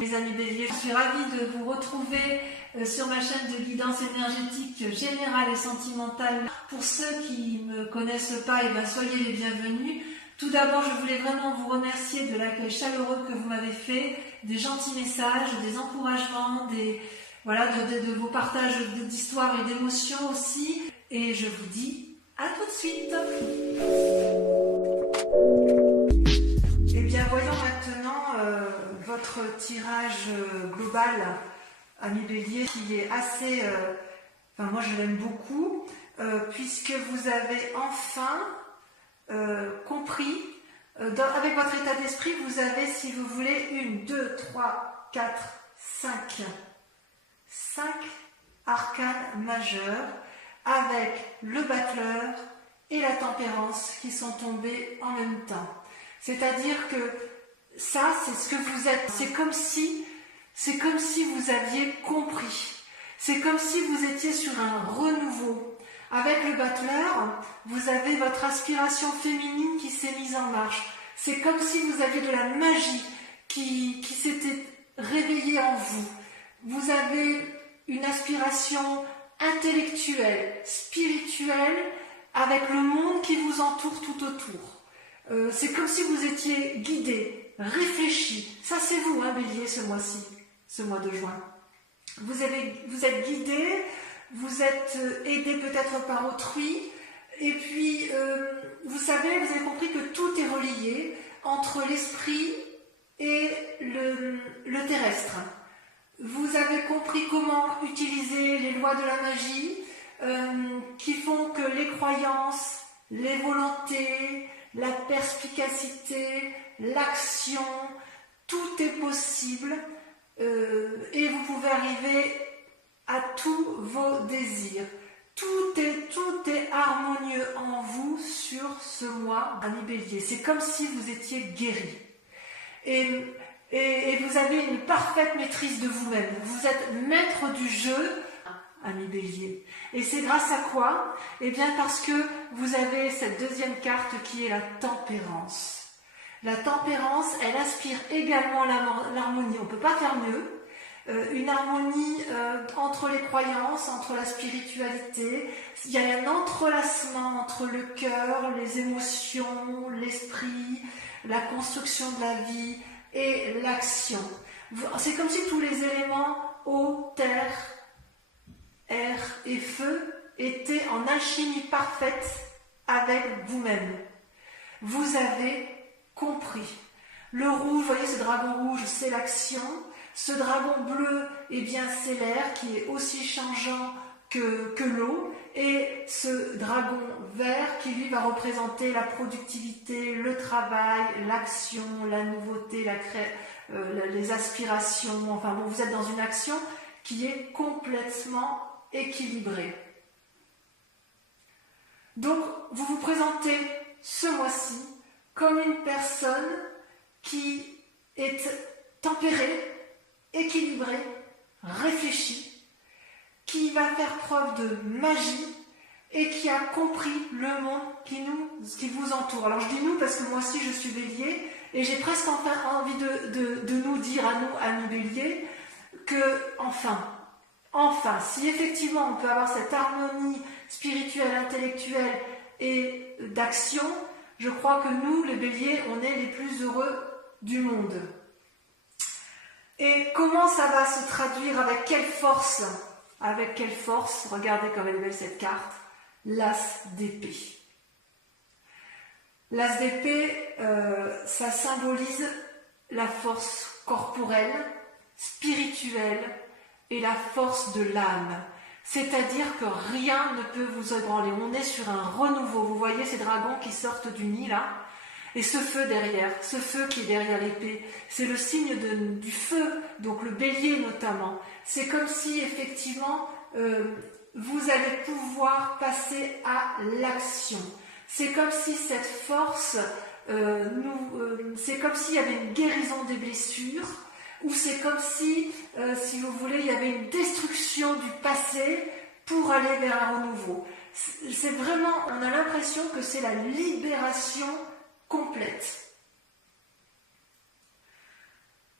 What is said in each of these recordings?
les amis béliers, je suis ravie de vous retrouver sur ma chaîne de guidance énergétique générale et sentimentale. Pour ceux qui ne me connaissent pas, soyez les bienvenus. Tout d'abord, je voulais vraiment vous remercier de l'accueil chaleureux que vous m'avez fait, des gentils messages, des encouragements, de vos partages d'histoires et d'émotions aussi. Et je vous dis à tout de suite. Eh bien, voyons maintenant votre tirage global, ami bélier, qui est assez... moi, je l'aime beaucoup, puisque vous avez enfin compris, avec votre état d'esprit, vous avez, si vous voulez, 1, 2, 3, 4, 5 arcanes majeurs, avec le battleur et la tempérance qui sont tombés en même temps. C'est-à-dire que ça, c'est ce que vous êtes. C'est comme si vous aviez compris. C'est comme si vous étiez sur un renouveau. Avec le battleur, vous avez votre aspiration féminine qui s'est mise en marche. C'est comme si vous aviez de la magie qui s'était réveillée en vous. Vous avez une aspiration intellectuelle, spirituelle, avec le monde qui vous entoure tout autour. C'est comme si vous étiez guidé, réfléchi. Ça, c'est vous, bélier, ce mois-ci, ce mois de juin. Vous êtes guidé, vous êtes aidé peut-être par autrui, et puis, vous avez compris que tout est relié entre l'esprit et le terrestre. Vous avez compris comment utiliser les lois de la magie qui font que les croyances, les volontés, la perspicacité, l'action, tout est possible et vous pouvez arriver à tous vos désirs. Tout est harmonieux en vous sur ce mois, ami bélier. C'est comme si vous étiez guéri. Et vous avez une parfaite maîtrise de vous-même. Vous êtes maître du jeu, ami bélier. Et c'est grâce à quoi? Eh bien parce que vous avez cette deuxième carte qui est la tempérance. La tempérance, elle aspire également l'harmonie. On ne peut pas faire mieux. Une harmonie entre les croyances, entre la spiritualité. Il y a un entrelacement entre le cœur, les émotions, l'esprit, la construction de la vie et l'action. C'est comme si tous les éléments eau, terre, air et feu étaient en alchimie parfaite avec vous-même. Vous avez compris. Le rouge, vous voyez ce dragon rouge, c'est l'action. Ce dragon bleu, c'est l'air qui est aussi changeant que l'eau. Et ce dragon vert qui lui va représenter la productivité, le travail, l'action, la nouveauté, les aspirations. Vous êtes dans une action qui est complètement équilibrée. Donc, vous vous présentez ce mois-ci comme une personne qui est tempérée, équilibrée, réfléchie, qui va faire preuve de magie et qui a compris le monde qui vous entoure. Alors je dis nous parce que moi aussi je suis bélier et j'ai presque envie de nous dire à nous, amis béliers, que enfin, si effectivement on peut avoir cette harmonie spirituelle, intellectuelle et d'action, je crois que nous, les béliers, on est les plus heureux du monde. Et comment ça va se traduire? Avec quelle force? Avec quelle force? Regardez comme elle est belle cette carte. L'as d'épée. L'as d'épée, ça symbolise la force corporelle, spirituelle et la force de l'âme. C'est-à-dire que rien ne peut vous ébranler. On est sur un renouveau. Vous voyez ces dragons qui sortent du nid là? Et ce feu derrière, ce feu qui est derrière l'épée, c'est le signe du feu, donc le bélier notamment. C'est comme si effectivement vous allez pouvoir passer à l'action. C'est comme si cette force, c'est comme s'il y avait une guérison des blessures, ou c'est comme si vous voulez, il y avait une destruction du passé pour aller vers un renouveau. C'est vraiment, on a l'impression que c'est la libération complète.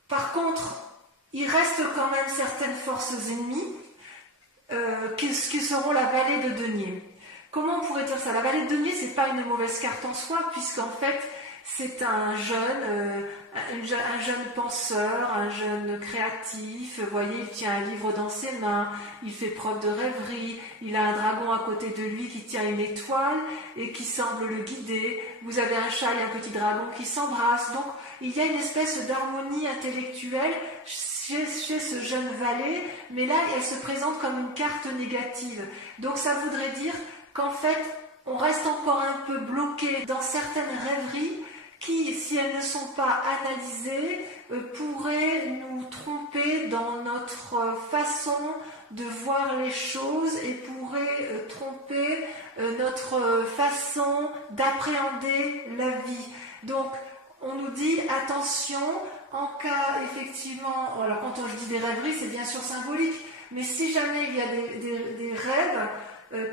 Par contre, il reste quand même certaines forces ennemies qui seront la vallée de denier. Comment on pourrait dire ça? La vallée de denier, c'est pas une mauvaise carte en soi, puisqu'en fait, c'est un jeune penseur, un jeune créatif. Vous voyez, il tient un livre dans ses mains, il fait preuve de rêverie, il a un dragon à côté de lui qui tient une étoile et qui semble le guider. Vous avez un chat et un petit dragon qui s'embrassent. Donc, il y a une espèce d'harmonie intellectuelle chez ce jeune valet, mais là, elle se présente comme une carte négative. Donc, ça voudrait dire qu'en fait, on reste encore un peu bloqué dans certaines rêveries qui, si elles ne sont pas analysées, pourraient nous tromper dans notre façon de voir les choses et pourraient tromper notre façon d'appréhender la vie. Donc, on nous dit attention, en cas effectivement, alors quand je dis des rêveries, c'est bien sûr symbolique, mais si jamais il y a des rêves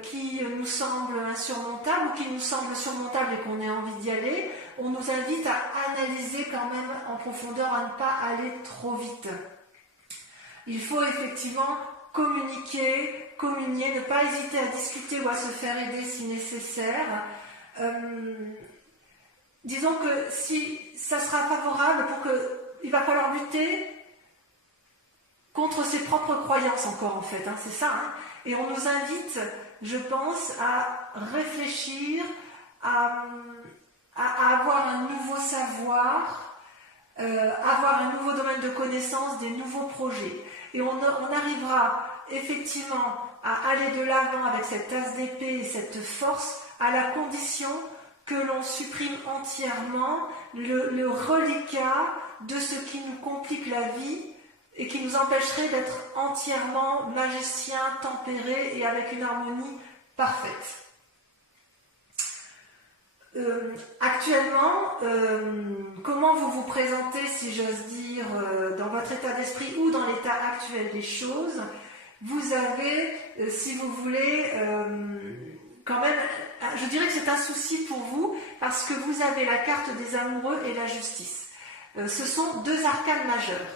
qui nous semblent insurmontables ou qui nous semblent surmontables et qu'on ait envie d'y aller, on nous invite à analyser quand même en profondeur, à ne pas aller trop vite. Il faut effectivement communier, ne pas hésiter à discuter ou à se faire aider si nécessaire. Disons que si ça sera favorable il va falloir lutter contre ses propres croyances encore en fait, c'est ça. Et on nous invite, je pense, à réfléchir, à avoir un nouveau savoir, avoir un nouveau domaine de connaissances, des nouveaux projets. Et on arrivera effectivement à aller de l'avant avec cette tasse d'épée et cette force à la condition que l'on supprime entièrement le reliquat de ce qui nous complique la vie et qui nous empêcherait d'être entièrement magicien, tempéré et avec une harmonie parfaite. Actuellement, comment vous vous présentez, si j'ose dire, dans votre état d'esprit ou dans l'état actuel des choses? Vous avez, si vous voulez, quand même, je dirais que c'est un souci pour vous parce que vous avez la carte des amoureux et la justice. Ce sont deux arcanes majeures.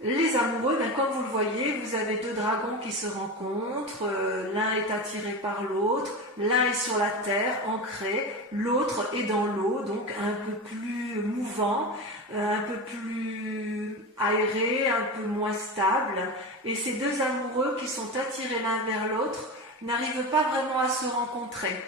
Les amoureux, comme vous le voyez, vous avez deux dragons qui se rencontrent, l'un est attiré par l'autre, l'un est sur la terre, ancré, l'autre est dans l'eau, donc un peu plus mouvant, un peu plus aéré, un peu moins stable. Et ces deux amoureux qui sont attirés l'un vers l'autre n'arrivent pas vraiment à se rencontrer.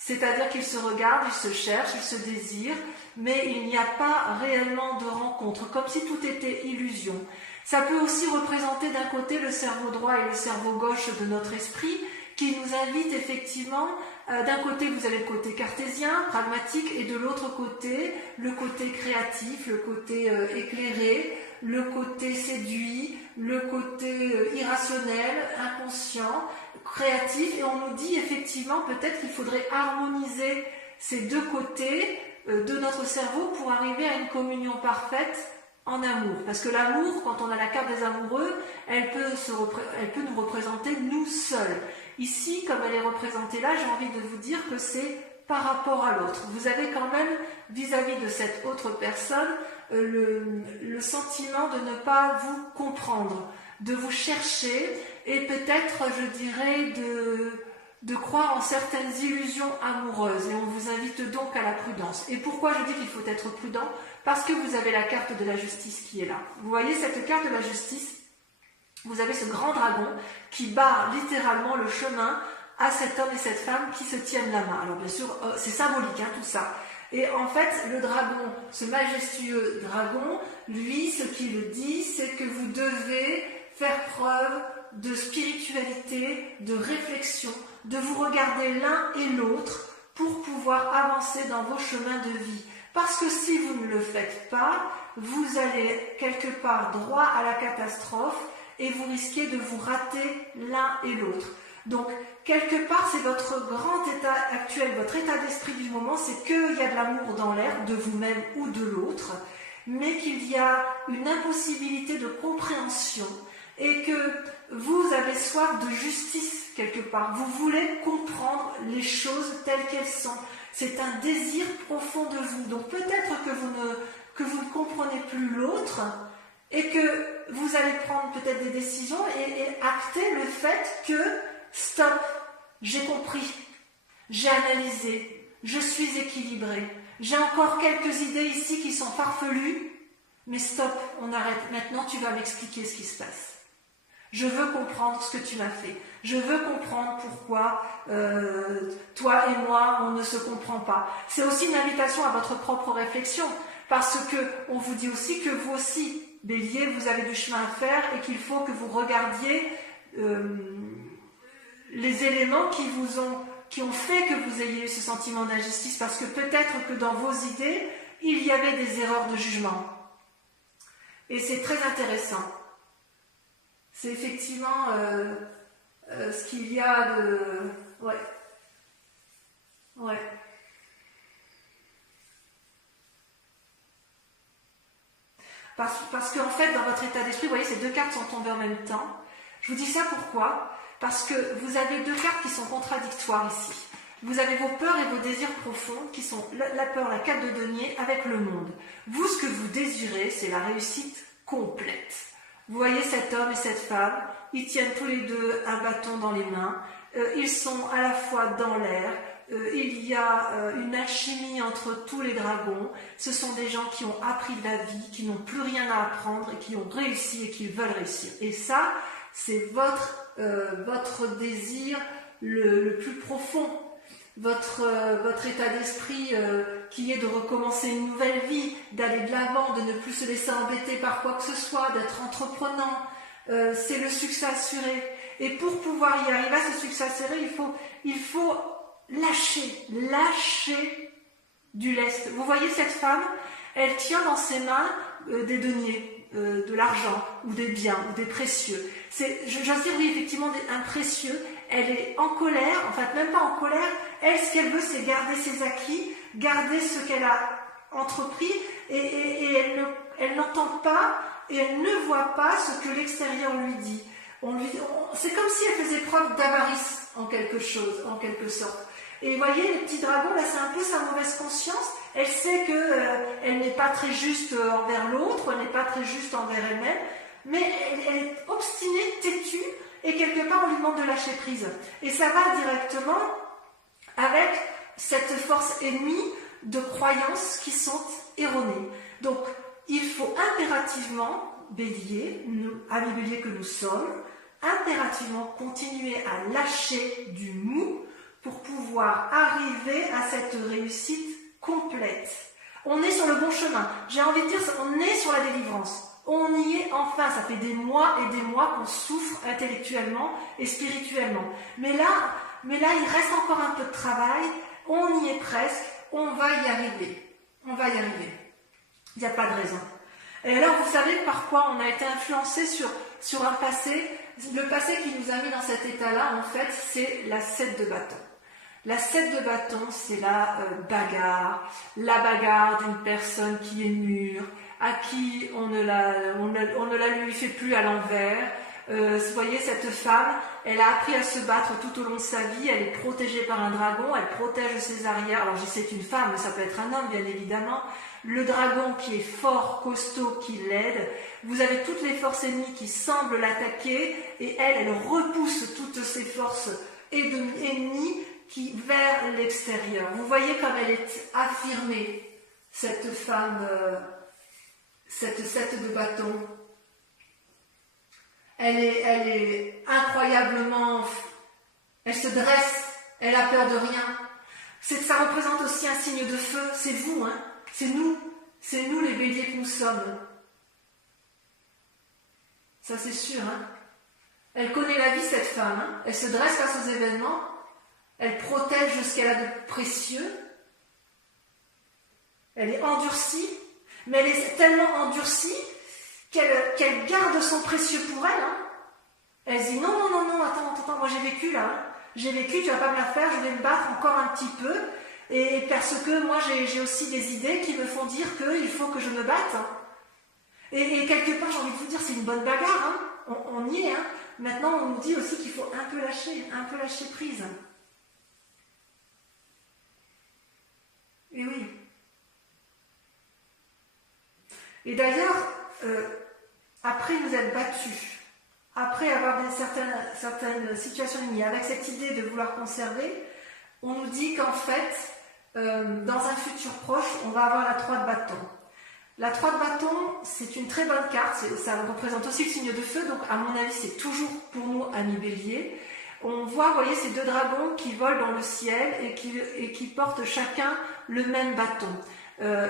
C'est-à-dire qu'ils se regardent, ils se cherchent, ils se désirent, mais il n'y a pas réellement de rencontre, comme si tout était illusion. Ça peut aussi représenter d'un côté le cerveau droit et le cerveau gauche de notre esprit, qui nous invite effectivement, d'un côté vous avez le côté cartésien, pragmatique, et de l'autre côté, le côté créatif, le côté éclairé, le côté séduit, le côté irrationnel, inconscient, créatif, et on nous dit effectivement peut-être qu'il faudrait harmoniser ces deux côtés de notre cerveau pour arriver à une communion parfaite en amour. Parce que l'amour, quand on a la carte des amoureux, elle peut nous représenter nous seuls. Ici, comme elle est représentée là, j'ai envie de vous dire que c'est par rapport à l'autre. Vous avez quand même, vis-à-vis de cette autre personne, le sentiment de ne pas vous comprendre, de vous chercher et peut-être, je dirais, de croire en certaines illusions amoureuses. Et on vous invite donc à la prudence. Et pourquoi je dis qu'il faut être prudent? Parce que vous avez la carte de la justice qui est là. Vous voyez cette carte de la justice? Vous avez ce grand dragon qui barre littéralement le chemin à cet homme et cette femme qui se tiennent la main. Alors bien sûr, c'est symbolique tout ça. Et en fait, le dragon, ce majestueux dragon, lui, ce qu'il dit, c'est que vous devez faire preuve de spiritualité, de réflexion, de vous regarder l'un et l'autre pour pouvoir avancer dans vos chemins de vie. Parce que si vous ne le faites pas, vous allez quelque part droit à la catastrophe et vous risquez de vous rater l'un et l'autre. Donc, quelque part, c'est votre grand état actuel, votre état d'esprit du moment, c'est qu'il y a de l'amour dans l'air, de vous-même ou de l'autre, mais qu'il y a une impossibilité de compréhension et que vous avez soif de justice quelque part. Vous voulez comprendre les choses telles qu'elles sont. C'est un désir profond de vous. Donc peut-être que vous ne comprenez plus l'autre, et que vous allez prendre peut-être des décisions et acter le fait que stop, j'ai compris, j'ai analysé, je suis équilibré, j'ai encore quelques idées ici qui sont farfelues, mais stop, on arrête, maintenant tu vas m'expliquer ce qui se passe. Je veux comprendre ce que tu m'as fait. Je veux comprendre pourquoi toi et moi, on ne se comprend pas. C'est aussi une invitation à votre propre réflexion, parce que on vous dit aussi que vous aussi, Bélier, vous avez du chemin à faire et qu'il faut que vous regardiez les éléments qui ont fait que vous ayez eu ce sentiment d'injustice, parce que peut-être que dans vos idées, il y avait des erreurs de jugement. Et c'est très intéressant. C'est effectivement ce qu'il y a de... Ouais. Ouais. Parce qu'en fait, dans votre état d'esprit, vous voyez, ces deux cartes sont tombées en même temps. Je vous dis ça pourquoi? Parce que vous avez deux cartes qui sont contradictoires ici. Vous avez vos peurs et vos désirs profonds, qui sont la peur, la carte de denier, avec le monde. Vous, ce que vous désirez, c'est la réussite complète. Vous voyez cet homme et cette femme, ils tiennent tous les deux un bâton dans les mains, ils sont à la fois dans l'air, il y a une alchimie entre tous les dragons, ce sont des gens qui ont appris de la vie, qui n'ont plus rien à apprendre et qui ont réussi et qui veulent réussir. Et ça, c'est votre désir le plus profond, votre état d'esprit qui est de recommencer une nouvelle vie, d'aller de l'avant, de ne plus se laisser embêter par quoi que ce soit, d'être entreprenant. C'est le succès assuré. Et pour pouvoir y arriver à ce succès assuré, il faut lâcher du lest. Vous voyez cette femme, elle tient dans ses mains des deniers, de l'argent, ou des biens, ou des précieux. J'ose dire, oui, effectivement, un précieux. Elle est en colère, en fait, même pas en colère. Elle, ce qu'elle veut, c'est garder ses acquis, garder ce qu'elle a entrepris, et elle n'entend pas, et elle ne voit pas ce que l'extérieur lui dit. C'est comme si elle faisait preuve d'avarice en quelque sorte. Et vous voyez, les petits dragons, là, c'est un peu sa mauvaise conscience. Elle sait qu'elle n'est pas très juste envers l'autre, elle n'est pas très juste envers elle-même, mais elle est obstinée, têtue, et quelque part, on lui demande de lâcher prise. Et ça va directement avec cette force ennemie de croyances qui sont erronées. Donc, il faut impérativement, Bélier, amis Bélier que nous sommes, impérativement continuer à lâcher du mou pour pouvoir arriver à cette réussite complète. On est sur le bon chemin. J'ai envie de dire, on est sur la délivrance. On y est enfin. Ça fait des mois et des mois qu'on souffre intellectuellement et spirituellement. Mais là, il reste encore un peu de travail. On y est presque. On va y arriver. On va y arriver. Il n'y a pas de raison. Et alors, vous savez par quoi on a été influencé sur un passé. Le passé qui nous a mis dans cet état-là, en fait, c'est la 7 de bâton. La 7 de bâton, c'est la bagarre d'une personne qui est mûre, à qui on ne la lui fait plus à l'envers. Vous voyez, cette femme, elle a appris à se battre tout au long de sa vie, elle est protégée par un dragon, elle protège ses arrières. Alors je sais c'est une femme, mais ça peut être un homme, bien évidemment. Le dragon qui est fort, costaud, qui l'aide. Vous avez toutes les forces ennemies qui semblent l'attaquer, et elle repousse toutes ces forces ennemies vers l'extérieur. Vous voyez comme elle est affirmée, cette femme, cette 7 de bâton. Elle est incroyablement... Elle se dresse, elle a peur de rien. Ça représente aussi un signe de feu, c'est vous, hein. C'est nous les béliers que nous sommes. Ça c'est sûr, hein. Elle connaît la vie, cette femme, hein. Elle se dresse face aux événements. Elle protège ce qu'elle a de précieux. Elle est endurcie, mais elle est tellement endurcie qu'elle garde son précieux pour elle. Hein. Elle se dit non, attends, moi j'ai vécu là. Hein. J'ai vécu, tu vas pas me la faire, je vais me battre encore un petit peu. Et parce que moi j'ai aussi des idées qui me font dire qu'il faut que je me batte. Hein. Et quelque part, j'ai envie de vous dire, c'est une bonne bagarre. Hein. On y est. Hein. Maintenant, on nous dit aussi qu'il faut un peu lâcher prise. Et oui. Et d'ailleurs, après vous êtes battu, après avoir certaines situations limites, avec cette idée de vouloir conserver, on nous dit qu'en fait, dans un futur proche, on va avoir la 3 de bâton. La 3 de bâton, c'est une très bonne carte, ça représente aussi le signe de feu, donc à mon avis, c'est toujours pour nous ami Bélier. On voit, vous voyez, ces deux dragons qui volent dans le ciel et qui portent chacun le même bâton.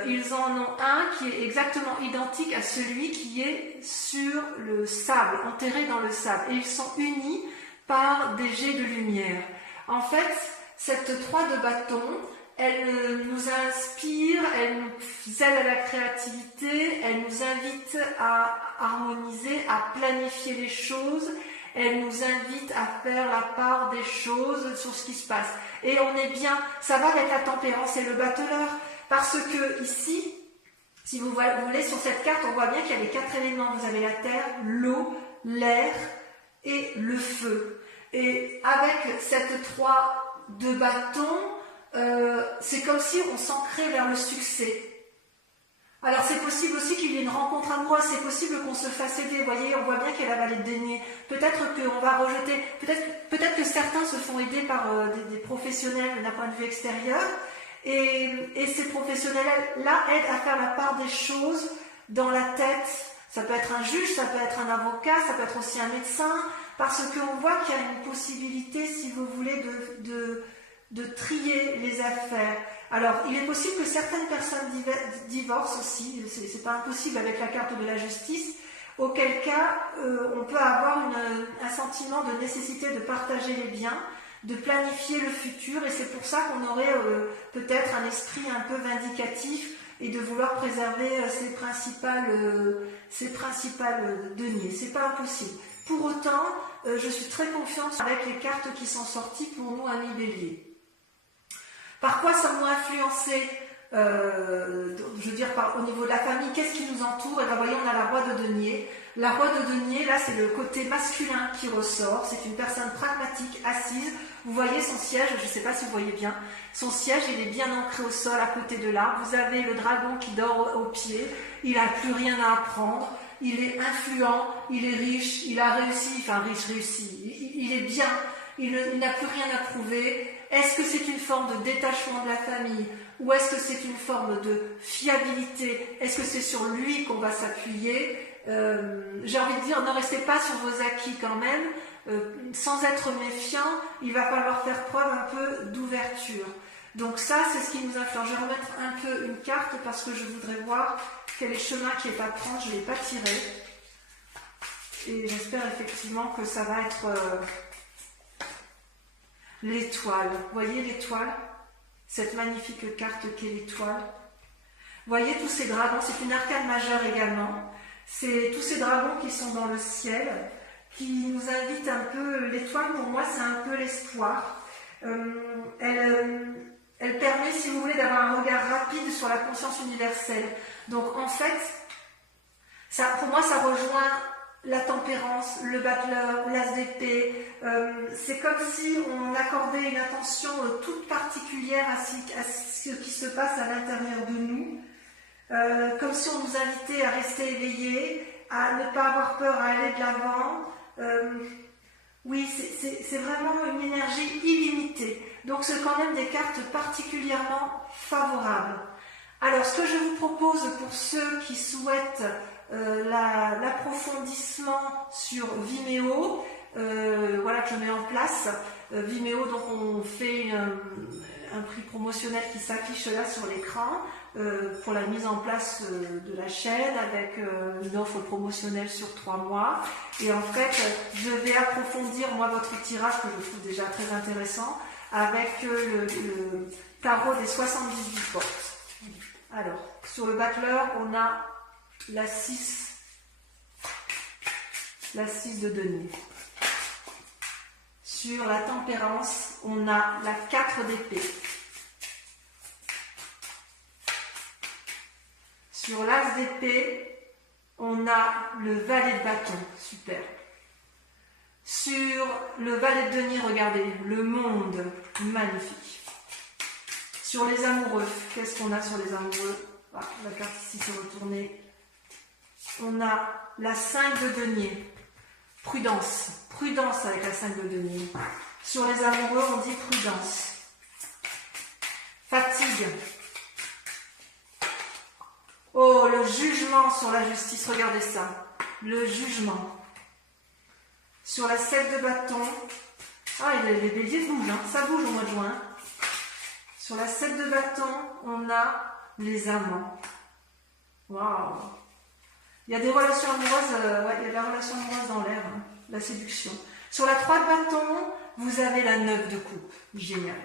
Ils en ont un qui est exactement identique à celui qui est sur le sable, enterré dans le sable. Et ils sont unis par des jets de lumière. En fait, cette 3 de bâton, elle nous inspire, elle nous aide à la créativité, elle nous invite à harmoniser, à planifier les choses, elle nous invite à faire la part des choses sur ce qui se passe. Et on est bien, ça va avec la tempérance et le battleur, parce que ici, si vous voulez, sur cette carte, on voit bien qu'il y a les 4 éléments. Vous avez la terre, l'eau, l'air et le feu. Et avec cette 3 de bâton, c'est comme si on s'ancrait vers le succès. Alors c'est possible aussi qu'il y ait une rencontre amoureuse, c'est possible qu'on se fasse aider, vous voyez, on voit bien qu'il y a la vallée de denier. Peut-être qu'on va rejeter, peut-être que certains se font aider par des professionnels d'un point de vue extérieur, et ces professionnels-là aident à faire la part des choses dans la tête. Ça peut être un juge, ça peut être un avocat, ça peut être aussi un médecin, parce qu'on voit qu'il y a une possibilité, si vous voulez, de trier les affaires. Alors, il est possible que certaines personnes divorcent aussi, c'est pas impossible avec la carte de la justice, auquel cas on peut avoir un sentiment de nécessité de partager les biens, de planifier le futur, et c'est pour ça qu'on aurait peut-être un esprit un peu vindicatif et de vouloir préserver ses principales deniers. C'est pas impossible. Pour autant, je suis très confiante avec les cartes qui sont sorties pour nous, amis Bélier. Par quoi sommes-nous influencés je veux dire, au niveau de la famille, qu'est-ce qui nous entoure? Et bien, voyez, on a la roi de denier. La roi de denier, là, c'est le côté masculin qui ressort. C'est une personne pragmatique, assise. Vous voyez son siège, je ne sais pas si vous voyez bien. Son siège, il est bien ancré au sol, à côté de l'arbre. Vous avez le dragon qui dort au pied. Il n'a plus rien à apprendre. Il est influent, il est riche, il a réussi, enfin riche, réussi. Il est bien, il n'a plus rien à prouver. Est-ce que c'est une forme de détachement de la famille? Ou est-ce que c'est une forme de fiabilité? Est-ce que c'est sur lui qu'on va s'appuyer? J'ai envie de dire, ne restez pas sur vos acquis quand même. Sans être méfiant, il va falloir faire preuve un peu d'ouverture. Donc ça, c'est ce qui nous influence. Je vais remettre un peu une carte parce que je voudrais voir quel est le chemin qui est à prendre. Je ne l'ai pas tiré. Et j'espère effectivement que ça va être l'étoile. Vous voyez l'étoile? Cette magnifique carte qu'est l'étoile. Vous voyez tous ces dragons, c'est une arcane majeure également. C'est tous ces dragons qui sont dans le ciel, qui nous invitent un peu. L'étoile, pour moi, c'est un peu l'espoir. Elle permet, si vous voulez, d'avoir un regard rapide sur la conscience universelle. Donc, en fait, pour moi, ça rejoint la tempérance, le battleur, l'as d'épée. C'est comme si on accordait une attention toute particulière à ce qui se passe à l'intérieur de nous. Comme si on nous invitait à rester éveillés, à ne pas avoir peur, à aller de l'avant. Oui, c'est vraiment une énergie illimitée. Donc c'est quand même des cartes particulièrement favorables. Alors ce que je vous propose pour ceux qui souhaitent l'approfondissement sur Vimeo, voilà que je mets en place. Vimeo, donc on fait un prix promotionnel qui s'affiche là sur l'écran pour la mise en place de la chaîne avec une offre promotionnelle sur 3 mois. Et en fait, je vais approfondir moi votre tirage que je trouve déjà très intéressant avec le tarot des 78 portes. Alors, sur le battleur, on a la 6 de denier. Sur la tempérance, on a la 4 d'épée. Sur l'as d'épée, on a le valet de bâton. Super. Sur le valet de denier, regardez, le monde. Magnifique. Sur les amoureux, qu'est-ce qu'on a sur les amoureux? La carte ici s'est retournée. on a la 5 de denier. Prudence. Prudence avec la 5 de denier. Sur les amoureux, on dit prudence. Fatigue. Oh, le jugement sur la justice, regardez ça. Le jugement. Sur la 7 de bâton, ah, les béliers bougent, hein. Ça bouge au mois de juin. Sur la 7 de bâton, on a les amants. Waouh! Il y a des relations amoureuses, ouais, il y a de la relation amoureuse dans l'air, hein, la séduction. Sur la 3 de bâton, vous avez la 9 de coupe. Génial.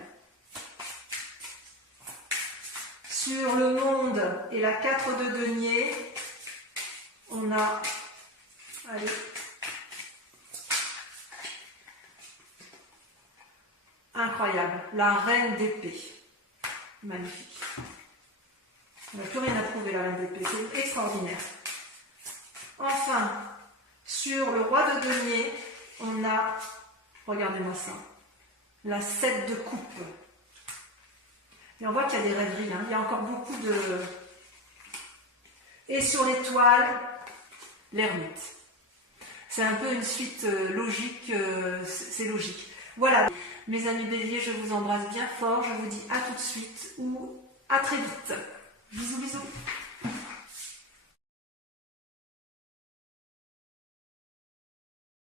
Sur le monde et la 4 de denier, on a, allez, incroyable, la reine d'épée. Magnifique. On n'a plus rien à prouver, la reine d'épée, c'est extraordinaire. Enfin, sur le roi de denier, on a, regardez-moi ça, la 7 de coupe. Et on voit qu'il y a des rêveries, hein. Il y a encore beaucoup de... Et sur l'étoile, l'ermite. C'est un peu une suite logique, c'est logique. Voilà, mes amis béliers, je vous embrasse bien fort, je vous dis à tout de suite ou à très vite. Bisous, bisous.